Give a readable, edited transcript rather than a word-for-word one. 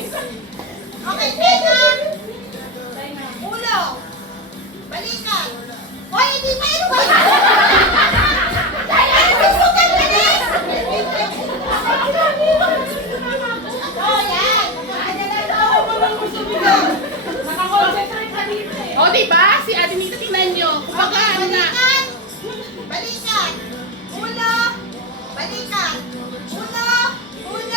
Okay, tenga. Ulo. Balikan. Hoy, hindi pa yun. Ay, susukat ka rin. Oh, yan. Nakakonsentrate ka dito eh. O, diba? Si Ate Nita, tingnan nyo. Kumbaga, Okay, ano na. balikan. Balikan. Ulo. Balikan. Ulo. Ulo.